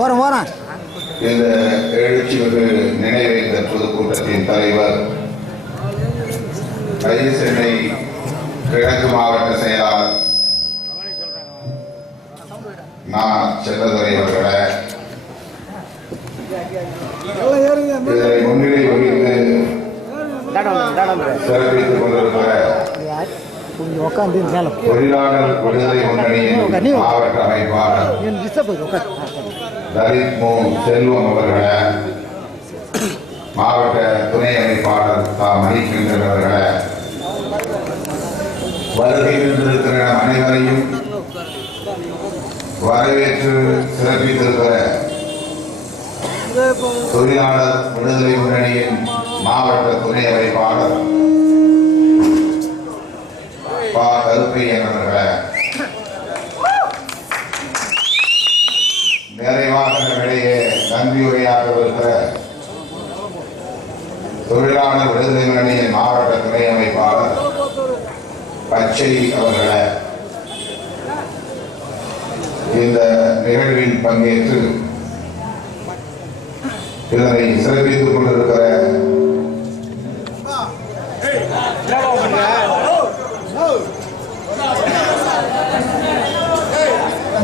ஓரம் ஓரம் இந்த எழுச்சிமிகு நினைவேந்த பொதுக்கூட்டத்தின் தலைவர். சென்னை கிழக்கு மாவட்ட செயலாளர். நான் செல்லதுரை அவர்களே. இதை முன்னிலை வகித்து சிறப்பித்துக் கொண்டிருக்கிற தொழிலாளர் விடுதலை முன்னணியின் மாவட்ட அமைப்பாளர். லலித் மு செல்வம் அவர்களை மாவட்ட துணை அமைப்பாளர் தா. மணிச்சந்திரன் அவர்களை வருகை நின்றிருக்கிற அனைவரையும் வரவேற்று சிறப்பித்திருக்கிற தொழிலாளர் விடுதலை முன்னணியின் மாவட்ட துணை அமைப்பாளர் பா. கருப்பையன் அவர்களை நிறைவாக நம்மிடையே நன்றி உரையாற்றவிருக்கிற தொழிலாளர் விடுதலை முன்னணியின் மாவட்ட துணை அமைப்பாளர் பச்சை அவர்களை இந்த நிகழ்வில் பங்கேற்று இதனை சிறப்பித்துக் கொள்ள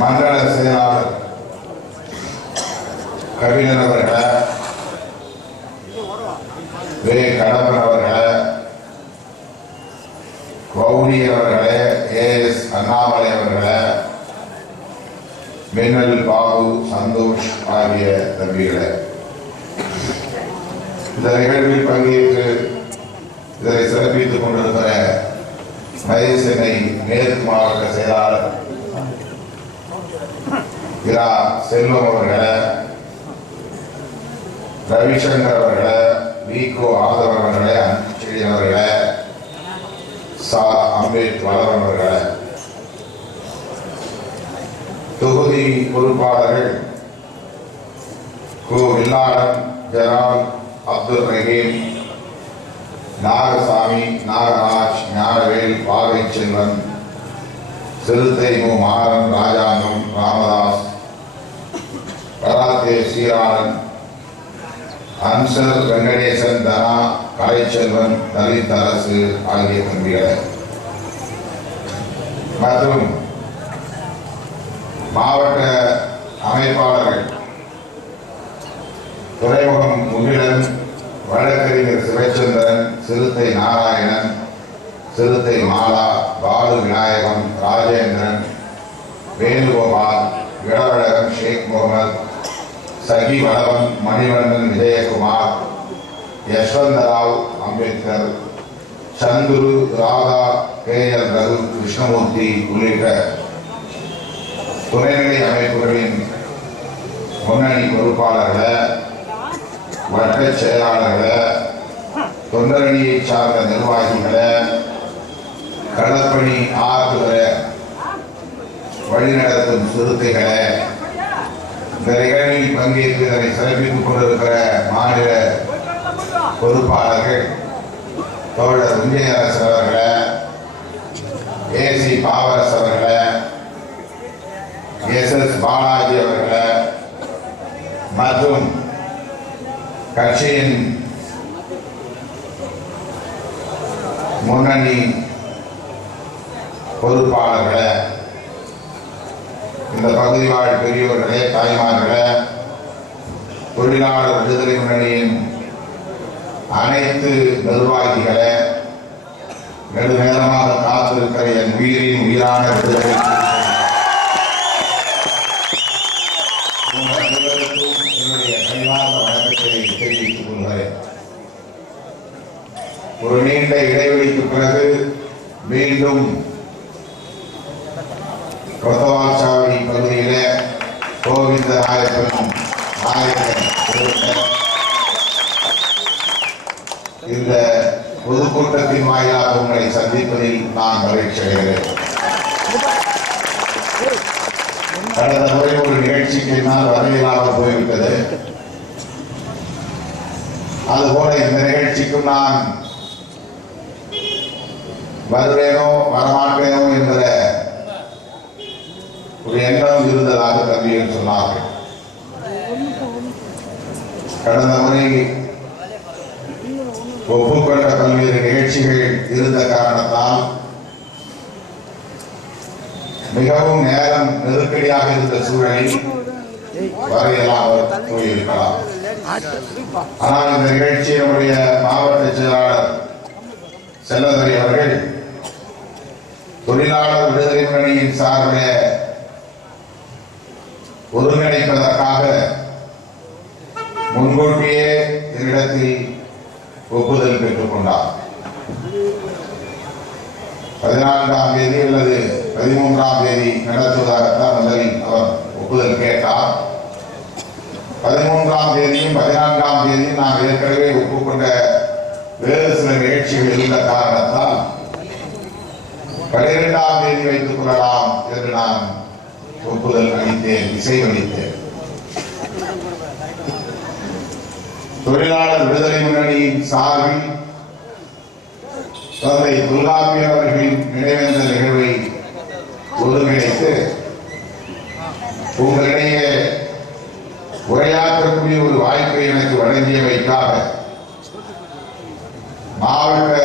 மண்டல செயலாளர் கவிஞர் அவர்களே வே கடம்பன் அவர்களே வவுனியர் அவர்களே ஏ எஸ் அண்ணாமலை அவர்களே மின்னல் பாபு சந்தோஷ் ஆகிய தம்பிகளை இந்த நிகழ்வில் பங்கேற்று இதனை சிறப்பித்துக் கொண்டிருக்கிற மகேசனை மேற்கு மாவட்ட செயலாளர் இரா செல்வம் அவர்களை ரவிசங்கர் அவர்களை விகோ ஆதவன் அவர்களை அன்புச்செழியன் அவர்களை சா அம்பேத் வளவன் அவர்களை. தொகுதி பொறுப்பாளர்கள் கு வில்லாளன் ஜெரால் அப்துல் ரஹீம் நாகசாமி நாகராஜ் ஞானவேல் பார்வை செல்வன் சிறுத்தை மு மாறன் ராஜாங்கம் ராமதாஸ் கராத்தே சீராளன் அன்சர் வெங்கடேசன் தனா கலைச்செல்வன் தலித் அரசு ஆகிய தம்பிகளை மற்றும் மாவட்ட அமைப்பாளர்கள் துறைமுகம் முகிலன் வழக்கறிஞர் சிவச்சந்திரன் சிறுத்தை நாராயணன் சிறுத்தை மாலா பாலு விநாயகம் ராஜேந்திரன் வேணுகோபால் இளவழகன் ஷேக் முகமது சகி வளவன் மணிவண்ணன் விஜயகுமார் யஷ்வந்தராவ் அம்பேத்கர் சந்துரு ராதா கே எல் ரகு கிருஷ்ணமூர்த்தி உள்ளிட்ட துணைநிலை அமைப்புகளின் முன்னணி பொறுப்பாளர்களை வட்ட செயலாளர்களை தொண்டரணியை சார்ந்த நிர்வாகிகளை கடற்பணி ஆற்றுகிற வழிநடத்தும் சிறுத்தைகளை இந்த நிகழ்வில் பங்கேற்று இதனை சிறப்பித்துக் கொண்டிருக்கிற மாநில பொறுப்பாளர்கள் தோழர் விஜயரசு அவர்களை ஏசி பாவரசு அவர்களை எஸ் எஸ் பாலாஜி அவர்களை மற்றும் கட்சியின் முன்னணி பொறுப்பாளர்களே இந்த பகுதி வாழ் பெரியோர்களே தாய்மார்களே தொழிலாளர் விடுதலை முன்னணியின் அனைத்து நிர்வாகிகளே நெடுநேரமாக காத்திருக்கிற என் உயிரின் உயிரான விடுதலை உங்கள் அனைவருக்கும் என்னுடைய பணிவார்ந்த வணக்கத்தை தெரிவித்துக் கொள்கிறேன் ஒரு நீண்ட இடைவெளிக்கு பிறகு மீண்டும் கொத்தவாச்சாவடி பகுதியில கோவிந்த நாயக்கனும் நாயகன் இந்த பொதுக்கூட்டத்தின் வாயிலாக உங்களை சந்திப்பதில் நான் மகிழ்ச்சி அடைகிறேன். கடந்த முறை ஒரு நிகழ்ச்சிக்கு நான் வரவேலாக போய்விட்டது. அதுபோல இந்த நிகழ்ச்சிக்கும் நான் வருவேனோ வரமாட்டேனோ என்கிற ஒரு எண்ணம் இருந்ததாக தம்பிகள் சொன்னார்கள். கடந்த முறை ஒப்புக்கொண்ட பல்வேறு நிகழ்ச்சிகள் இருந்த காரணத்தால் மிகவும் நேரம் நெருக்கடியாக இருந்த சூழலில் வரையெல்லாம் அவர் கூறியிருக்கலாம். ஆனால் இந்த நிகழ்ச்சி நம்முடைய மாவட்ட செயலாளர் செல்லதுரை அவர்கள் தொழிலாளர் விடுதலை முன்னணியின் சார்பில் ஒருங்கிணைப்பதற்காக முன்கூட்டியே என்னிடத்தில் ஒப்புதல் பெற்றுக் கொண்டார். பதினான்காம் தேதி அல்லது பதிமூன்றாம் தேதி நடத்துவதாகத்தான் முதலில் அவர் ஒப்புதல் கேட்டார். பதிமூன்றாம் தேதியும் பதினான்காம் தேதியும் நாம் ஏற்கனவே ஒப்புக்கொண்ட வேறு சில நிகழ்ச்சிகள் இருந்த காரணத்தால் பனிரெண்டாம் தேதி வைத்துக் கொள்ளலாம் என்று நான் ஒப்புதல் அளித்தேன் இசைவளித்தேன் தொழிலாளர் விடுதலை முன்னணியின் சார்பில் தந்தை தொல்காப்பியர் அவர்களின் நினைவேந்த நிகழ்வை ஒருங்கிணைத்து உங்களிடையே உரையாற்றக்கூடிய ஒரு வாய்ப்பை எனக்கு வழங்கியமைக்காக மாவட்ட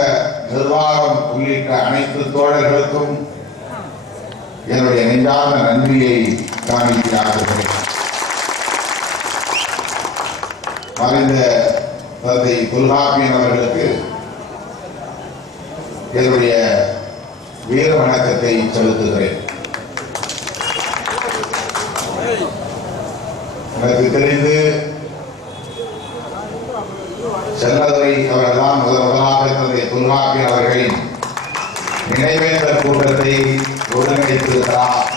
நிர்வாகம் அனைத்து தோழர்களுக்கும் என்னுடைய நெஞ்சார்ந்த நன்றியை காணிக்கிறார்கள் மறைந்த தந்தை தொல்காப்பியன் அவர்களுக்கு என்னுடைய வீர வணக்கத்தை செலுத்துகிறேன். எனக்கு தெரிந்து செல்லதுரை அவர்கள்தான் முதல் முதலாக தந்தை தொல்காப்பியன் அவர்களின் நினைவேந்தல் கூட்டத்தை ஒருங்கிணைத்திருக்கிறார்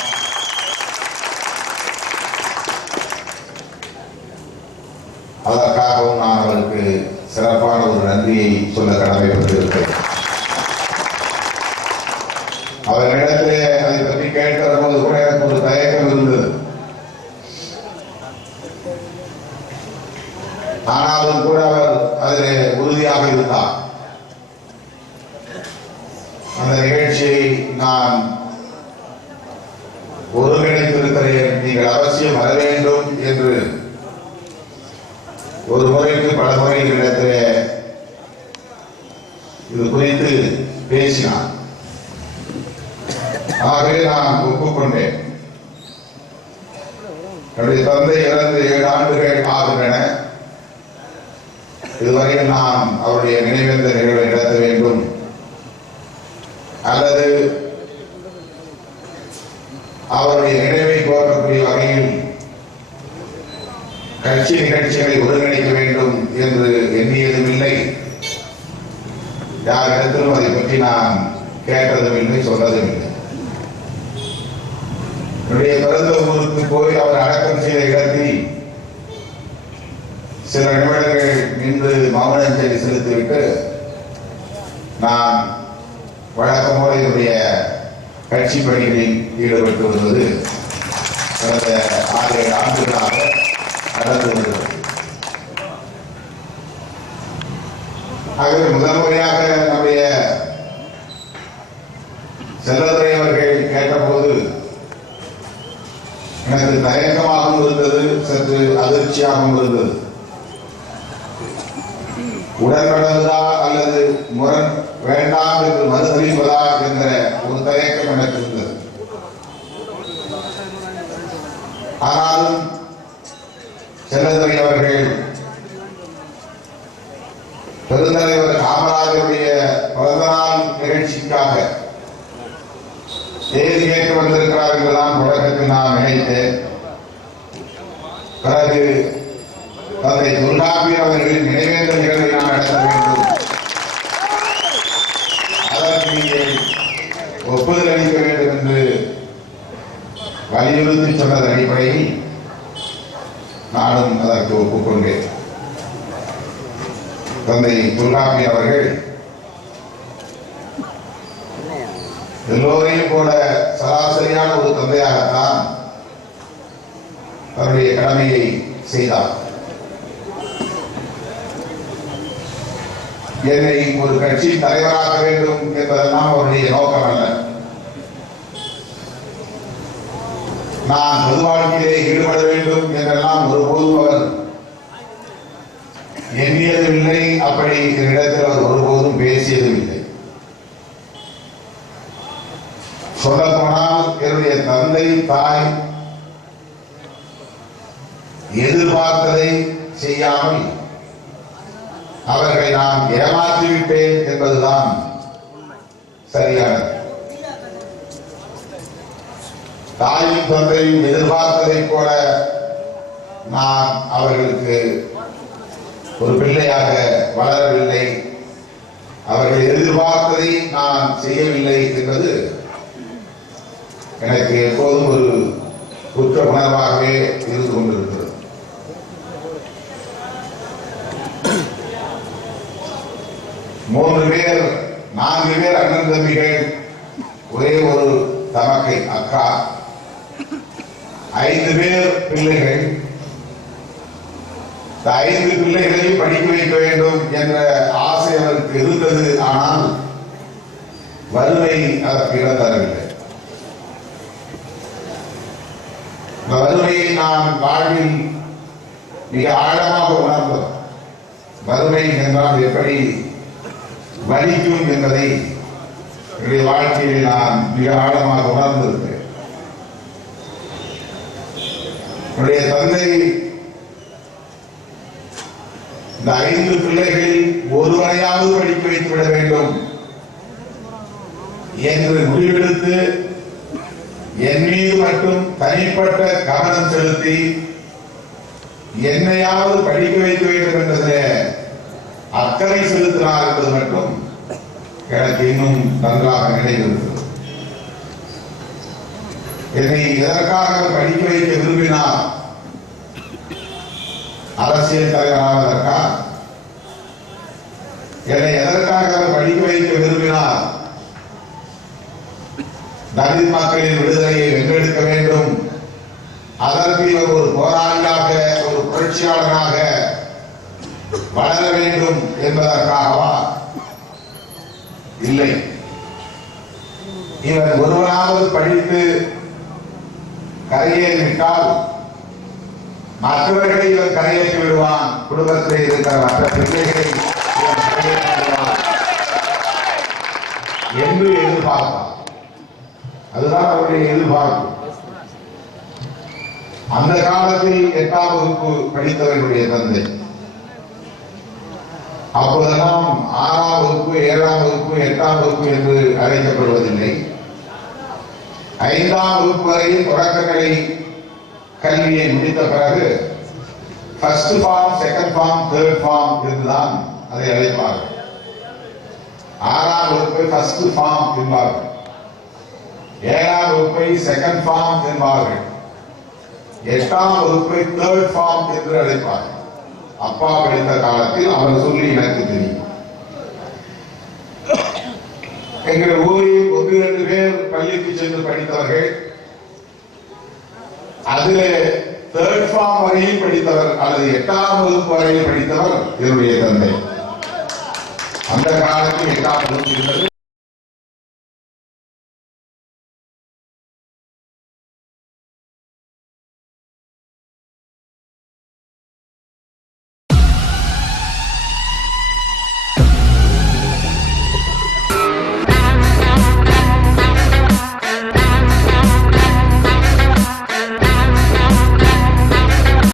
அதற்காகவும் நான் அவருக்கு சிறப்பான ஒரு நன்றியை சொல்ல கடமைப்பட்டிருக்கிறேன் அவர்களிடத்திலே அதை பற்றி கேட்கிற போது கூட எனக்கு ஒரு தயக்கம் இருந்தது ஆனாலும் கூட அவர் அதிலே உறுதியாக இருந்தார் அந்த நிகழ்ச்சியை நான் ஒருங்கிணைத்திருக்கிறேன் நீங்கள் அவசியம் வர வேண்டும் என்று ஒரு முறைக்கு பல முறை இடத்திலே இது குறித்து பேசினார். ஆகவே நான் ஒப்புக்கொண்டேன். என்னுடைய தந்தை இறந்து ஏழு ஆண்டுகள் ஆகின்றன இதுவரையில் நாம் அவருடைய நினைவேந்த நிகழ்வை நடத்த வேண்டும். அல்லது அவருடைய நினைவை கோரக்கூடிய வகையில் கட்சி நிகழ்ச்சிகளை ஒருங்கிணைக்க வேண்டும் என்று எண்ணியதும் இல்லை யாரிடத்திலும் அதை பற்றி நான் கேட்டதும் இல்லை சொன்னதும் இல்லை என்னுடைய பிறந்த ஊருக்கு போய் அவர் அடக்கம் செய்த இடத்தில் சில நிமிடங்கள் நின்று மௌனஞ்சலி செலுத்திவிட்டு நான் வழக்கம்போல என்னுடைய கட்சி பணிகளில் ஈடுபட்டு வருவது கடந்த ஆறு ஏழு ஆண்டுகளாக நடந்து வருகிறது. ஆகவே முதல் முறையாக நம்முடைய செல்வதுரை அவர்கள் கேட்டபோது எனக்கு தயக்கமாகவும் இருந்தது சற்று அதிர்ச்சியாகவும் இருந்தது. உடன்படுவதா அல்லது முரண் வேண்டாம் என்று மறுதளிப்பதா என்ற ஒரு தயக்கம் எனக்கு இருந்தது ஆனாலும் செல்லதுரை அவர்கள் பெருந்தலைவர் காமராஜருடைய பிறந்தநாள் நிகழ்ச்சிக்காக தேதி கேட்டு வந்திருக்கிறார் என்றுதான் தொடக்கத்தில் நான் நினைத்தேன். பிறகு தந்தை தொல்காப்பியர் அவர்களின் நினைவேந்த நிகழ்வை நாம் நடத்த வேண்டும். அதற்கு நீங்கள் ஒப்புதல் அளிக்க வேண்டும் என்று வலியுறுத்தி சொன்னதன் அடிப்படையில் நானும் அதற்கு ஒப்புக்கொண்டேன். தந்தை துர்காபி அவர்கள் எல்லோரையும் போல சராசரியான ஒரு தந்தையாகத்தான் தன்னுடைய கடமையை செய்தார். என்னை ஒரு கட்சி தலைவராக வேண்டும் என்பதெல்லாம் அவருடைய நோக்கம் அல்ல. நான் பொது வாழ்க்கையிலே ஈடுபட வேண்டும் என்றெல்லாம் ஒருபோதும் அவர் எண்ணியதும் இல்லை அப்படி என்னிடத்தில் அவர் ஒருபோதும் பேசியதும் இல்லை சொல்ல போனால் என்னுடைய தந்தை தாய் எதிர்பார்த்ததை செய்யாமல் அவர்களை நான் ஏமாற்றிவிட்டேன் என்பதுதான் சரியானது தாயும் தந்தையும் எதிர்பார்த்ததைப் போல நான் அவர்களுக்கு ஒரு பிள்ளையாக வளரவில்லை. அவர்கள் எதிர்பார்த்ததை நான் செய்யவில்லை என்பது எனக்கு எப்போதும் ஒரு குற்ற உணர்வாகவே இருந்து கொண்டிருக்கிறது. மூன்று பேர் நான்கு பேர் அண்ணன் தம்பிகள் ஒரே ஒரு தமக்கை அக்கா. ஐந்து பேர் பிள்ளைகள். இந்த ஐந்து பிள்ளைகளையும் படிக்க வைக்க வேண்டும் என்ற ஆசை அவருக்கு இருந்தது. ஆனால் வறுமை அதற்கு இடம் தரவில்லை. வறுமையை நான் வாழ்வில் மிக ஆழமாக உணர்ந்தோம். வறுமை என்றால் எப்படி வலிக்கும் என்பதை என்னுடைய வாழ்க்கையில் நான் மிக ஆழமாக உணர்ந்திருக்கிறேன் என்னுடைய தந்தை இந்த ஐந்து பிள்ளைகளில் ஒருவரையாவது படிக்க வைத்து விட வேண்டும் என்று முடிவெடுத்து என் மீது மட்டும் தனிப்பட்ட கவனம் செலுத்தி என்னையாவது படிக்க வைக்க வேண்டும் என்பதிலே அக்கறை செலுத்தினார் என்பது மட்டும் எனக்கு இன்னும் நன்றாக நினைவிருக்கிறது. என்னை எதற்காக படிக்க வைக்க விரும்பினார்? அரசியல் தலைவராவதற்கா? என்னை எதற்காக படிக்க வைக்க விரும்பினார்? தலித் மக்களின் விடுதலையை வென்றெடுக்க வேண்டும். அதற்கு இவர் ஒரு போராளியாக ஒரு புரட்சியாளராக வளர வேண்டும் என்பதற்காகவா? இல்லை. இவர் ஒருவராவது படித்து கரையேறிவிட்டால் மற்றவர்களை இவன் கரையேற்றி விடுவான். குடும்பத்தில் இருக்கிற மற்ற பிள்ளைகளை என்று எதிர்பார்த்தான் அதுதான் அவருடைய எதிர்பார்ப்பு. அந்த காலத்தில் எட்டாம் வகுப்பு படித்தவர்களுடைய தந்தை. அப்பொழுதெல்லாம் ஆறாம் வகுப்பு ஏழாம் வகுப்பு எட்டாம் வகுப்பு என்று அழைக்கப்படுவதில்லை. ஐந்தாம் வகுப்பு வரையில் தொடக்கநிலை கல்வியை முடித்த பிறகு first form second form third form என்றுதான் அதை அழைப்பார்கள். ஆறாம் வகுப்பை ஃபர்ஸ்ட் ஃபார்ம் என்பார்கள். ஏழாம் வகுப்பை செகண்ட் ஃபார்ம் என்பார்கள். எட்டாம் வகுப்பை தேர்ட் ஃபார்ம் என்று அழைப்பார்கள். அப்பா படித்த காலத்தில் அவர் சொல்லி எனக்கு தெரியும். எங்கள் ஊரில் ஒன்று இரண்டு பேர் பள்ளிக்கு சென்று படித்தவர்கள். அதில் தேர்ட் ஃபார்ம் வரையில் படித்தவர் அல்லது எட்டாம் வகுப்பு வரையில் படித்தவர் என்னுடைய தந்தை. அந்த காலத்தில் எட்டாம் வகுப்பு இருந்தது.